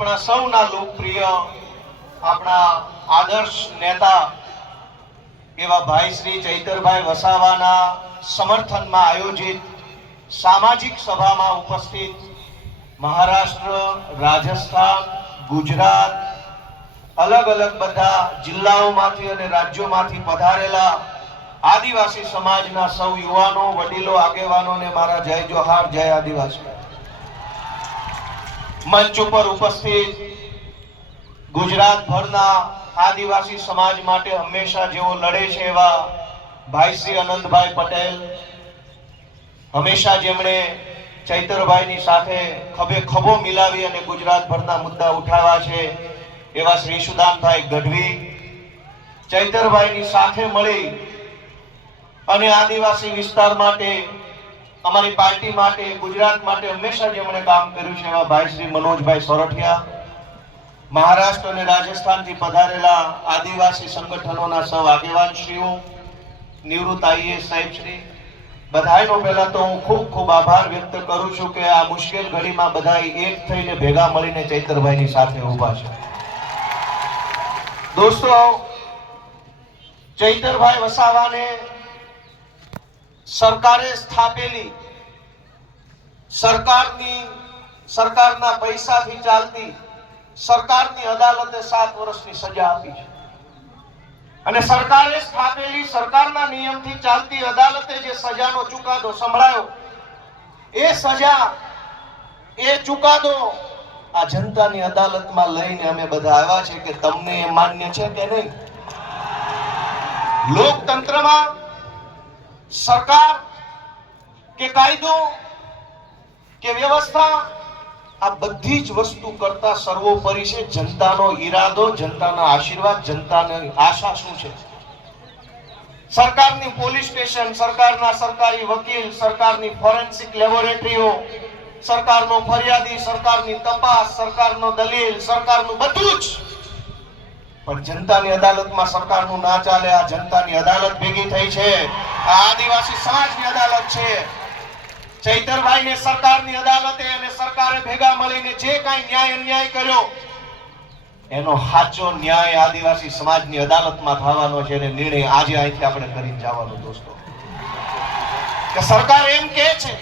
આપણા સૌના લોકપ્રિય આપણા આદર્શ નેતા એવા ભાઈ શ્રી ચૈતરભાઈ વસાવાના સમર્થનમાં આયોજિત સામાજિક સભામાં ઉપસ્થિત મહારાષ્ટ્ર, રાજસ્થાન, ગુજરાત, અલગ અલગ બધા જિલ્લાઓમાંથી અને રાજ્યોમાંથી પધારેલા આદિવાસી સમાજના સૌ યુવાનો, વડીલો, આગેવાનોને મારા જય જોહાર, જય આદિવાસી. મંચ ઉપર ઉપસ્થિત ગુજરાતભરના આદિવાસી સમાજ માટે હંમેશા જેઓ લડે છે એવા ભાઈ શ્રી અનંતભાઈ પટેલ, હંમેશા જેમણે ચૈતરભાઈની સાથે ખભે ખભો મિલાવી અને ગુજરાતભરના મુદ્દા ઉઠાવ્યા છે એવા શ્રી સુદાનભાઈ ગઢવી, ચૈતરભાઈની સાથે મળી અને આદિવાસી વિસ્તાર માટે, અમારી પાર્ટી માટે, ગુજરાત માટે હંમેશા જેમણે કામ કર્યું છે એવા ભાઈ શ્રી મનોજભાઈ સોરઠિયા, મહારાષ્ટ્ર અને રાજસ્થાનથી પધારેલા આદિવાસી સંગઠનોના સૌ આગેવાનશ્રીઓ, નિવૃત્ત આઈએએસ સાહેબશ્રી, બધાનો પહેલા તો હું ખૂબ ખૂબ આભાર વ્યક્ત કરું છું કે આ મુશ્કેલ ઘડીમાં બધા એક થઈને ભેગા મળીને ચૈતરભાઈની સાથે ઊભા છે. દોસ્તો, ચૈતરભાઈ વસાવાને સરકારે સ્થાપેલી સરકારના પૈસાથી ચાલતી સરકારની અદાલતે 7 વર્ષની સજા આપી છે અને સરકારે સ્થાપેલી સરકારના નિયમથી ચાલતી અદાલતે જે સજાનો ચુકાદો સંભળાયો, એ સજા, એ ચુકાદો આ જનતાની અદાલતમાં લઈને અમે બધા આવ્યા છે કે તમને એ માન્ય છે કે નહીં. લોકતંત્રમાં સરકાર કે કાયદો કે વ્યવસ્થા આ બધી જ વસ્તુ કરતા સર્વોપરી છે જનતાનો ઈરાદો, જનતાના આશીર્વાદ, જનતાની આશા શું છે. સરકારની પોલીસ સ્ટેશન, સરકારના સરકારી વકીલ, સરકારની ફોરેન્સિક લેબોરેટરીઓ, સરકારનો ફરિયાદી, સરકારની તપાસ, સરકારનો દલીલ, સરકારનું બધું જ, પણ જનતાની અદાલતમાં સરકારનું ના ચાલે. આ જનતાની અદાલત ભેગી થઈ છે, આ આદિવાસી સમાજની અદાલત છે. ચૈતરભાઈને સરકારની અદાલતે અને સરકારે ભેગા મળીને જે કાંઈ ન્યાય અન્યાય કર્યો એનો સાચો ન્યાય આદિવાસી સમાજની અદાલતમાં થવાનો છે અને નિર્ણય આજે અહીંથી આપણે કરીને જવાનો. દોસ્તો, કે સરકાર એમ કહે છે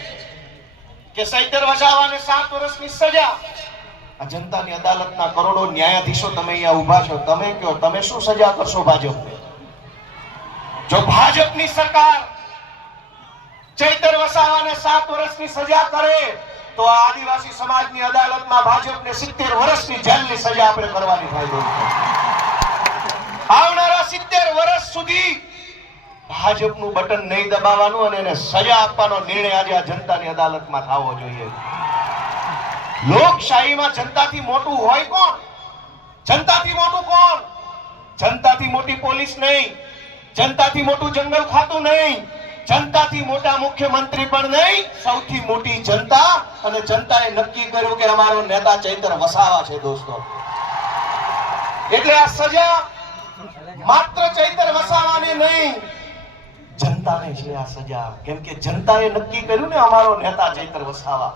કે ચૈતર વસાવાને 7 વર્ષની સજા, આ જનતાની અદાલતના કરોડો ન્યાયાધીશો તમે અહીંયા ઊભા છો, તમે કહો તમે શું સજા કરશો ભાજપને? જો ભાજપની સરકાર ચૈતર વસાવાને 7 વર્ષની સજા કરે તો આ આદિવાસી સમાજની અદાલતમાં ભાજપને 70 વર્ષની જેલની સજા આપણે કરવાની થાય. આવનારા 70 વર્ષ સુધી ભાજપનું બટન નહીં દબાવવાનું અને એને સજા આપવાનો નિર્ણય આજે આ જનતાની અદાલતમાં થવો જોઈએ. લોકશાહીમાં જનતાથી મોટું હોય કોણ? જનતાથી મોટું કોણ? જનતાથી મોટી પોલીસ નહીં, જનતાથી મોટું જંગલ ખાતું નહીં, જનતાથી મોટા મુખ્યમંત્રી પણ નહીં, સૌથી મોટી જનતા. અને જનતાએ નક્કી કર્યું કે અમારો નેતા ચૈતર વસાવા છે. દોસ્તો, એટલે આ સજા માત્ર ચૈતર વસાવાને નહીં, જનતાને છે આ સજા. કેમ કે જનતાએ નક્કી કર્યું ને અમારો નેતા ચૈતર વસાવા.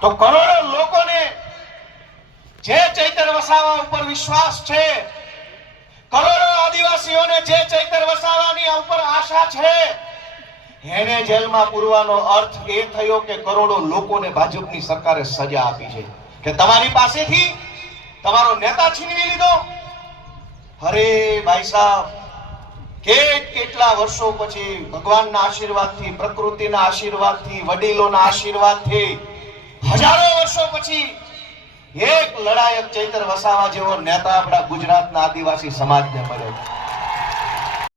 તો કરોડો લોકોને જે ચૈતર વસાવા ઉપર વિશ્વાસ છે, કરોડો આદિવાસીઓને જે ચૈતર વસાવાની ઉપર આશા છે, એને જેલમાં પૂરવાનો અર્થ એ થયો કે કરોડો લોકોને ભાજપની સરકારે સજા આપી છે કે તમારી પાસેથી તમારો નેતા છીનવી લીધો. અરે ભાઈ સાહેબ, કેટલા વર્ષો પછી ભગવાનના આશીર્વાદથી, પ્રકૃતિના આશીર્વાદથી, વડીલોના આશીર્વાદથી, હજારો વર્ષો પછી એક લડાયક ચૈતર વસાવા જેવો નેતા આપણા ગુજરાતના આદિવાસી સમાજને મળ્યો.